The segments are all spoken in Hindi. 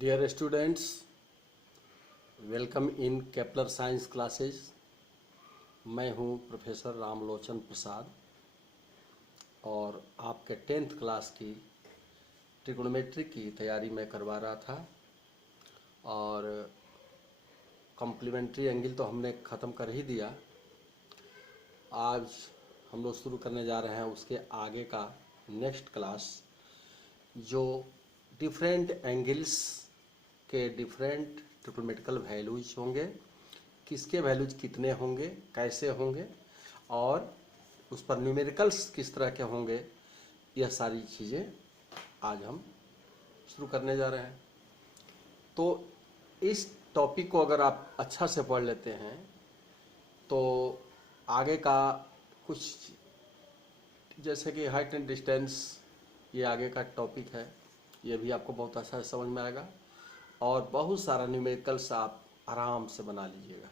Dear students, welcome in Kepler science classes. मैं हूं प्रोफेसर रामलोचन प्रसाद और आपके 10th क्लास की ट्रिग्नोमेट्री की तैयारी मैं करवा रहा था। और कॉम्प्लीमेंट्री एंगल तो हमने ख़त्म कर ही दिया। आज हम लोग शुरू करने जा रहे हैं उसके आगे का नेक्स्ट क्लास, जो डिफरेंट एंगल्स के डिफरेंट ट्रिग्नोमेट्रिकल वैल्यूज होंगे, किसके वैल्यूज कितने होंगे, कैसे होंगे और उस पर न्यूमेरिकल्स किस तरह के होंगे, यह सारी चीज़ें आज हम शुरू करने जा रहे हैं। तो इस टॉपिक को अगर आप अच्छा से पढ़ लेते हैं तो आगे का कुछ, जैसे कि हाइट एंड डिस्टेंस, ये आगे का टॉपिक है, ये भी आपको बहुत अच्छा से समझ में आएगा और बहुत सारा न्यूमेरिकल्स आप आराम से बना लीजिएगा।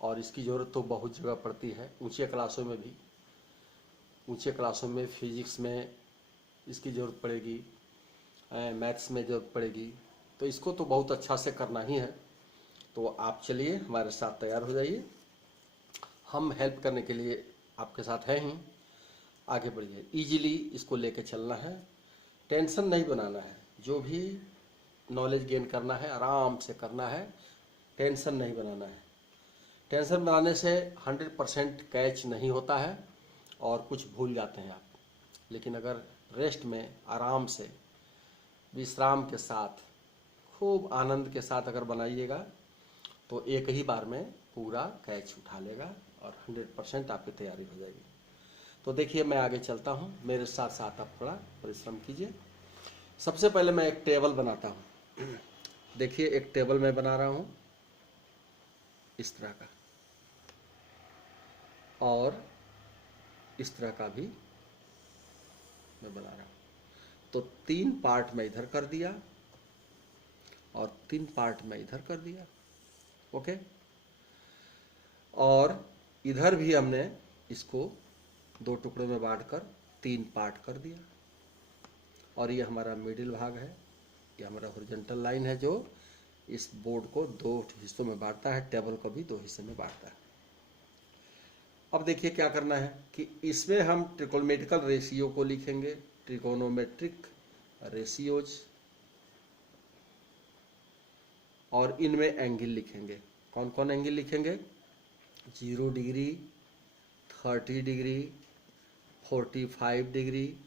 और इसकी ज़रूरत तो बहुत जगह पड़ती है, ऊंचे क्लासों में भी। ऊंचे क्लासों में फिजिक्स में इसकी ज़रूरत पड़ेगी, मैथ्स में ज़रूरत पड़ेगी, तो इसको तो बहुत अच्छा से करना ही है। तो आप चलिए हमारे साथ तैयार हो जाइए, हम हेल्प करने के लिए आपके साथ हैं ही। आगे बढ़िए, इजीली इसको लेके चलना है, टेंशन नहीं बनाना है। जो भी नॉलेज गेन करना है आराम से करना है, टेंशन नहीं बनाना है। टेंशन बनाने से 100% कैच नहीं होता है और कुछ भूल जाते हैं आप। लेकिन अगर रेस्ट में आराम से, विश्राम के साथ, खूब आनंद के साथ अगर बनाइएगा तो एक ही बार में पूरा कैच उठा लेगा और 100% आपकी तैयारी हो जाएगी। तो देखिए, मैं आगे चलता हूँ, मेरे साथ साथ आप थोड़ा परिश्रम कीजिए। सबसे पहले मैं एक टेबल बनाता हूँ। देखिए, एक टेबल मैं बना रहा हूँ इस तरह का, और इस तरह का भी मैं बना रहा हूँ। तो 3 पार्ट मैं इधर कर दिया और 3 पार्ट मैं इधर कर दिया। ओके, और इधर भी हमने इसको 2 टुकड़ों में बांटकर 3 पार्ट कर दिया। और ये हमारा मिडिल भाग है, ये हमारा हॉरिजॉन्टल लाइन है जो इस बोर्ड को 2 हिस्सों में बांटता है, टेबल को भी 2 हिस्से में बांटता है। अब देखिए क्या करना है कि इसमें हम ट्रिग्नोमेट्रिकल रेशियो को लिखेंगे, ट्रिगोनोमेट्रिक रेशियोज, और इनमें एंगल लिखेंगे। कौन कौन एंगल लिखेंगे? 0 डिग्री, 30 डिग्री, 45 डिग्री,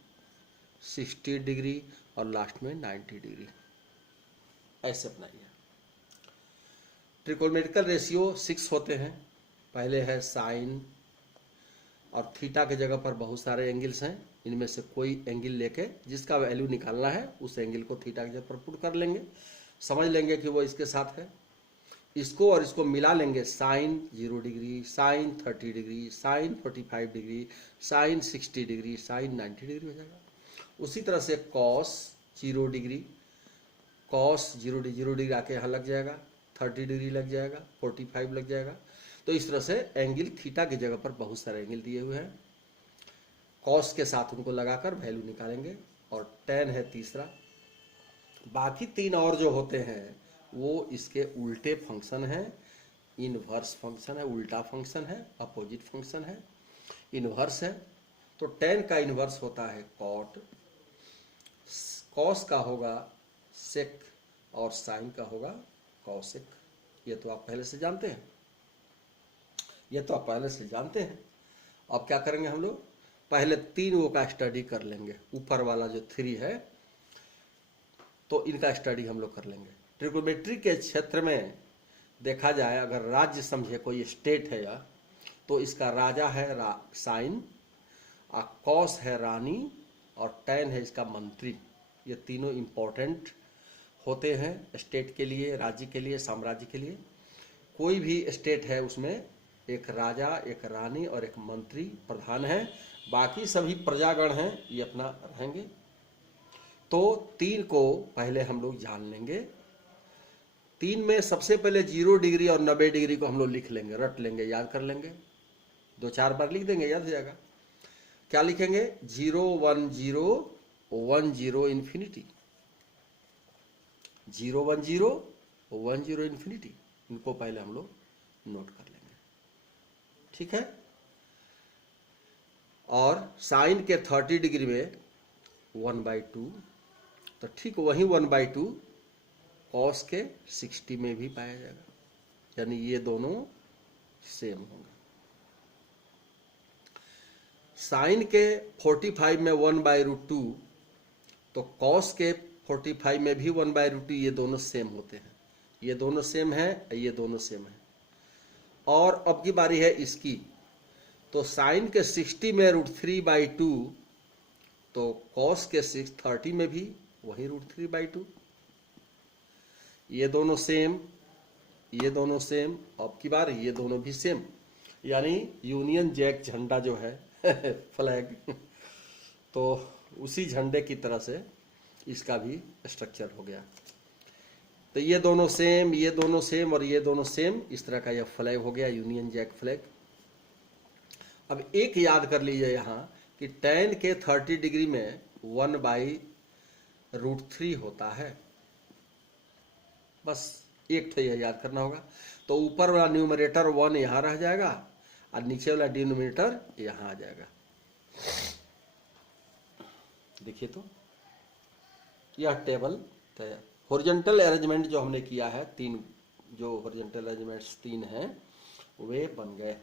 60 डिग्री और लास्ट में 90 डिग्री। ऐसे बनाइए। ट्रिगोनोमेट्रिकल रेशियो 6 होते हैं। पहले है साइन, और थीटा के जगह पर बहुत सारे एंगल्स हैं। इनमें से कोई एंगल लेके जिसका वैल्यू निकालना है उस एंगल को थीटा की जगह पर पुट कर लेंगे, समझ लेंगे कि वो इसके साथ है। इसको और इसको मिला लेंगे, sine 0 degree, sine 30 degree, sine 45 degree, sine 60 degree, sine 90 degree हो जाएगा। उसी तरह से कॉस 0 डिग्री, कॉस 0 डिग्री आके यहाँ लग जाएगा, 30 डिग्री लग जाएगा, 45 लग जाएगा। तो इस तरह से एंगल थीटा की जगह पर बहुत सारे एंगल दिए हुए हैं, कॉस के साथ उनको लगाकर वैल्यू निकालेंगे। और टेन है तीसरा। बाकी 3 और जो होते हैं वो इसके उल्टे फंक्शन हैं। इनवर्स फंक्शन है, उल्टा फंक्शन है, अपोजिट फंक्शन है, इनवर्स है। तो टेन का इनवर्स होता है कॉट, कॉस का होगा सेक और साइन का होगा कॉसेक। ये तो आप पहले से जानते हैं, अब क्या करेंगे हम लोग? पहले 3 वो का स्टडी कर लेंगे। ऊपर वाला जो 3 है तो इनका स्टडी हम लोग कर लेंगे। ट्रिग्नोमेट्री के क्षेत्र में देखा जाए, अगर राज्य समझे, कोई स्टेट है या, तो इसका राजा है साइन, कॉस है रानी और टैन है इसका मंत्री। ये तीनों इंपॉर्टेंट होते हैं स्टेट के लिए, राज्य के लिए, साम्राज्य के लिए। कोई भी स्टेट है उसमें एक राजा, एक रानी और एक मंत्री प्रधान है, बाकी सभी प्रजागण हैं, ये अपना रहेंगे। तो 3 को पहले हम लोग जान लेंगे। 3 में सबसे पहले 0 डिग्री और 90 डिग्री को हम लोग लिख लेंगे, रट लेंगे, याद कर लेंगे, 2-4 बार लिख देंगे, याद हो जाएगा। क्या लिखेंगे? 0 1 0 1 0 इन्फिनिटी। 0 1 0 1 0 इन्फिनिटी, इनको पहले हम लोग नोट कर लेंगे, ठीक है। और साइन के 30 डिग्री में 1/2, तो ठीक वही 1/2 कॉस के 60 में भी पाया जाएगा, यानी ये दोनों सेम होंगे। साइन के 45 में 1/√2, तो कॉस के 45 में भी 1/√2, ये दोनों सेम होते हैं, ये दोनों सेम है, ये दोनों सेम है। और अब की बारी है इसकी, तो साइन के 60 में √3/2, तो कॉस के 30 में भी वही √3/2, ये दोनों सेम, ये दोनों सेम, अब की बार ये दोनों भी सेम, यानी यूनियन जैक झंडा जो है फ्लैग, तो उसी झंडे की तरह से इसका भी स्ट्रक्चर हो गया। तो ये दोनों सेम, ये दोनों सेम और ये दोनों सेम, इस तरह का यह फ्लैग हो गया, यूनियन जैक फ्लैग। अब एक याद कर लीजिए यहाँ कि tan के 30 डिग्री में 1/√3 होता है, बस एक तो यह याद करना होगा। तो ऊपर वाला न्यूमरेटर 1 यहाँ रह जाएगा और नीचे वाला डिनोमिनेटर यहाँ आ जाएगा। देखिए तो यह टेबल तैयार। हॉरिजॉन्टल अरेंजमेंट जो हमने किया है, तीन जो हॉरिजॉन्टल अरेंजमेंट्स 3 हैं वे बन गए,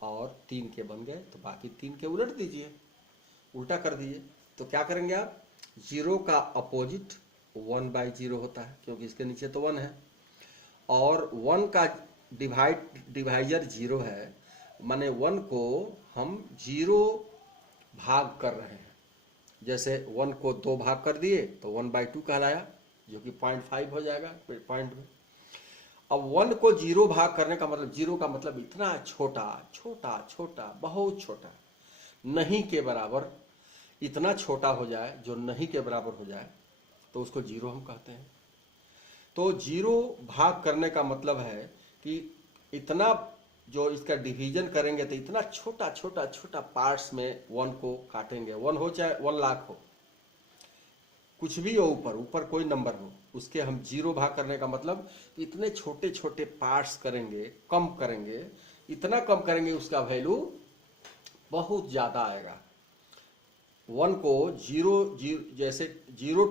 और 3 के बन गए, तो बाकी 3 के उलट दीजिए, उल्टा कर दीजिए। तो क्या करेंगे आप, 0 का अपोजिट 1/0 होता है, क्योंकि इसके नीचे तो 1 है, और 1 का डिवाइजर 0 है, माने 1 को हम 0 भाग कर रहे हैं। जैसे 1 को 2 भाग कर दिए तो 1/2 कहलाया, जो कि 0.5 हो जाएगा पॉइंट में। अब 1 को 0 भाग करने का मतलब, 0 का मतलब इतना छोटा छोटा छोटा, बहुत छोटा, नहीं के बराबर, इतना छोटा हो जाए जो नहीं के बराबर हो जाए, तो उसको 0 हम कहते हैं। तो 0 भाग करने का मतलब है कि इतना, जो इसका डिवीजन करेंगे तो इतना छोटा छोटा छोटा पार्ट्स में 1 को काटेंगे। 1 हो चाहे 1 लाख हो, कुछ भी हो, ऊपर ऊपर कोई नंबर हो, उसके हम 0 भाग करने का मतलब इतने छोटे छोटे पार्ट्स करेंगे, कम करेंगे, इतना कम करेंगे उसका वैल्यू बहुत ज्यादा आएगा। 1 को 0 जैसे 0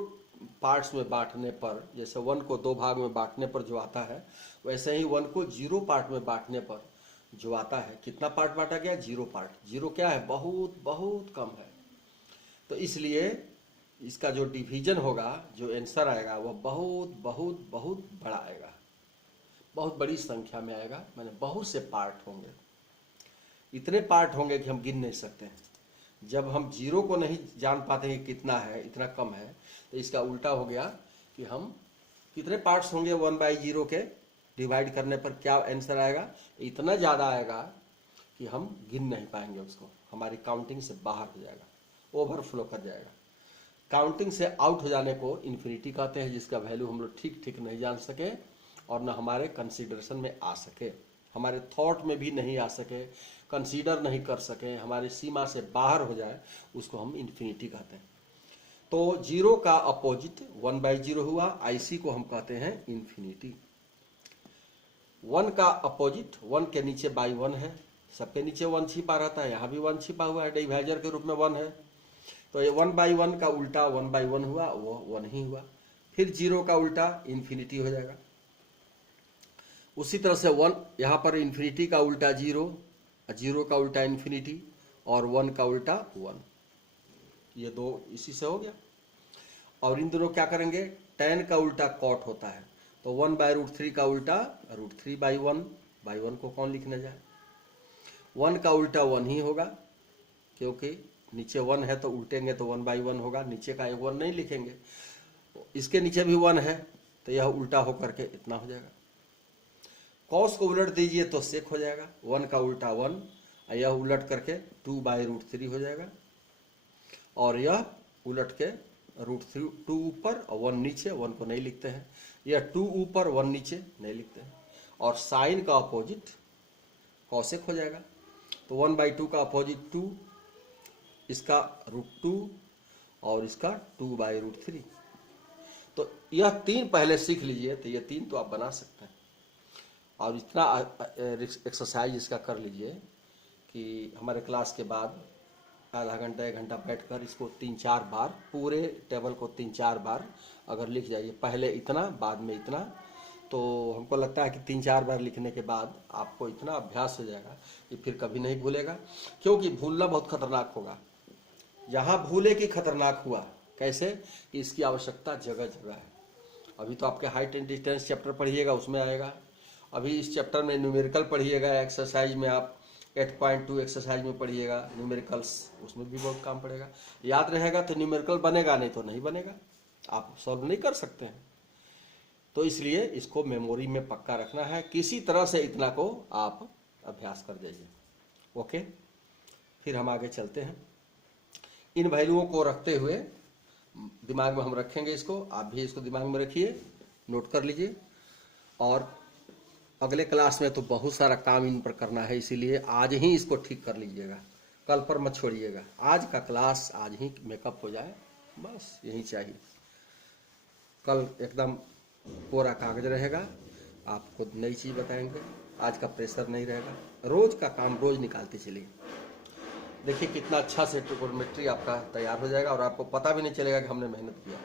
पार्ट्स में बांटने पर, जैसे 1 को 2 भाग में बांटने पर जो आता है, वैसे ही 1 को 0 पार्ट में बांटने पर जो आता है, कितना पार्ट बांटा गया, 0 पार्ट। 0 क्या है, बहुत बहुत कम है। तो इसलिए इसका जो डिवीजन होगा, जो आंसर आएगा, वह बहुत बहुत बहुत बड़ा आएगा, बहुत बड़ी संख्या में आएगा, माने बहुत से पार्ट होंगे, इतने पार्ट होंगे कि हम गिन नहीं सकते हैं। जब हम 0 को नहीं जान पाते हैं कितना है, इतना कम है, तो इसका उल्टा हो गया कि हम कितने पार्ट्स होंगे 1/0 के डिवाइड करने पर क्या आंसर आएगा, इतना ज़्यादा आएगा कि हम गिन नहीं पाएंगे उसको, हमारी काउंटिंग से बाहर हो जाएगा, ओवरफ्लो कर जाएगा। काउंटिंग से आउट हो जाने को इन्फिनिटी कहते हैं, जिसका वैल्यू हम लोग ठीक ठीक नहीं जान सके और न हमारे कंसीडरेशन में आ सके, हमारे थॉट में भी नहीं आ सके, कंसीडर नहीं कर सके, हमारी सीमा से बाहर हो जाए, उसको हम इन्फिनिटी कहते हैं। तो 0 का अपोजिट 1/0 हुआ, IC को हम कहते हैं इन्फिनिटी। 1 का अपोजिट 1 के नीचे बाई 1 है, सबके नीचे 1 छिपा रहता है, यहाँ भी 1 छिपा हुआ है, डिवाइजर के रूप में 1 है। तो ये 1/1 का उल्टा 1/1 हुआ, वो 1 ही हुआ। फिर 0 का उल्टा इन्फिनिटी हो जाएगा। उसी तरह से 1, यहाँ पर इन्फिनिटी का उल्टा 0, 0 का उल्टा इन्फिनिटी, और 1 का उल्टा 1, ये दो इसी से हो गया। और इन दोनों क्या करेंगे, tan का उल्टा cot होता है, तो 1/√3 का उल्टा √3/1, बाई 1 को कौन लिखने जाए, 1 का उल्टा 1 ही होगा, क्योंकि नीचे 1 है तो उल्टेंगे तो 1/1 होगा, नीचे का 1 नहीं लिखेंगे, इसके नीचे भी 1 है तो यह उल्टा होकर के इतना हो जाएगा। कॉस को उलट दीजिए तो सेक हो जाएगा, 1 का उल्टा 1, यह उलट करके 2/√3 हो जाएगा, और यह उलट के √3, 2 ऊपर और 1 नीचे, 1 को नहीं लिखते हैं, यह 2 ऊपर 1 नीचे नहीं लिखते हैं। और साइन का अपोजिट कॉसेक हो जाएगा, तो 1/2 का अपोजिट 2, इसका √2 और इसका 2/√3। तो यह 3 पहले सीख लीजिए तो ये 3 तो आप बना सकते हैं। और इतना एक्सरसाइज इसका कर लीजिए कि हमारे क्लास के बाद आधा घंटा 1 घंटा बैठकर इसको 3-4 बार, पूरे टेबल को 3-4 बार अगर लिख जाइए, पहले इतना बाद में इतना, तो हमको लगता है कि 3-4 बार लिखने के बाद आपको इतना अभ्यास हो जाएगा कि फिर कभी नहीं भूलेगा। क्योंकि भूलना बहुत खतरनाक होगा। यहाँ भूले कि खतरनाक हुआ कैसे, कि इसकी आवश्यकता जगह जगह है। अभी तो आपके हाइट एंड डिस्टेंस चैप्टर पढ़िएगा, उसमें आएगा। अभी इस चैप्टर में न्यूमेरिकल पढ़िएगा, एक्सरसाइज में आप 8.2 एक्सरसाइज में पढ़िएगा न्यूमेरिकल्स, उसमें भी बहुत काम पड़ेगा। याद रहेगा तो न्यूमेरिकल बनेगा, नहीं तो नहीं बनेगा, आप सॉल्व नहीं कर सकते हैं। तो इसलिए इसको मेमोरी में पक्का रखना है। किसी तरह से इतना को आप अभ्यास कर जाइए। ओके, फिर हम आगे चलते हैं। इन वैल्यूओं को रखते हुए दिमाग में हम रखेंगे इसको, आप भी इसको दिमाग में रखिए, नोट कर लीजिए। और अगले क्लास में तो बहुत सारा काम इन पर करना है, इसीलिए आज ही इसको ठीक कर लीजिएगा, कल पर मत छोड़िएगा। आज का क्लास आज ही मेकअप हो जाए, बस यही चाहिए। कल एकदम कोरा कागज रहेगा, आपको नई चीज़ बताएंगे, आज का प्रेशर नहीं रहेगा। रोज का काम रोज निकालते चलिए। देखिए कितना अच्छा से ट्रिगोनोमेट्री आपका तैयार हो जाएगा और आपको पता भी नहीं चलेगा कि हमने मेहनत किया।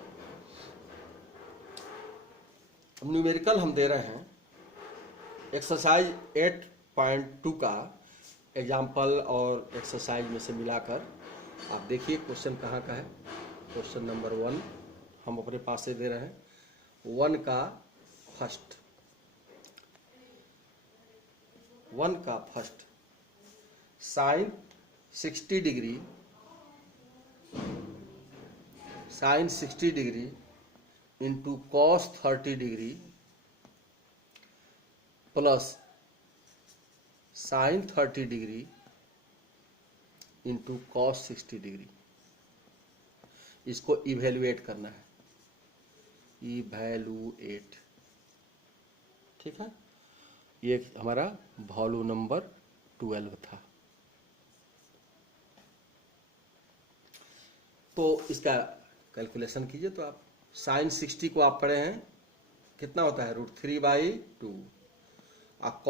अब न्यूमेरिकल हम दे रहे हैं एक्सरसाइज 8.2 का एग्जाम्पल और एक्सरसाइज में से मिलाकर। आप देखिए क्वेश्चन कहाँ का है। क्वेश्चन नंबर 1 हम अपने पास से दे रहे हैं। 1 का first sine 60 degree into cos 30 degree plus sine 30 degree into cos 60 degree. इसको इवेल्युएट करना है, इवेल्युएट, ठीक है। ये हमारा वॉल्यूम नंबर 12 था। तो इसका कैलकुलेशन कीजिए। तो आप साइन 60 को आप पढ़े हैं, कितना होता है, √3/2।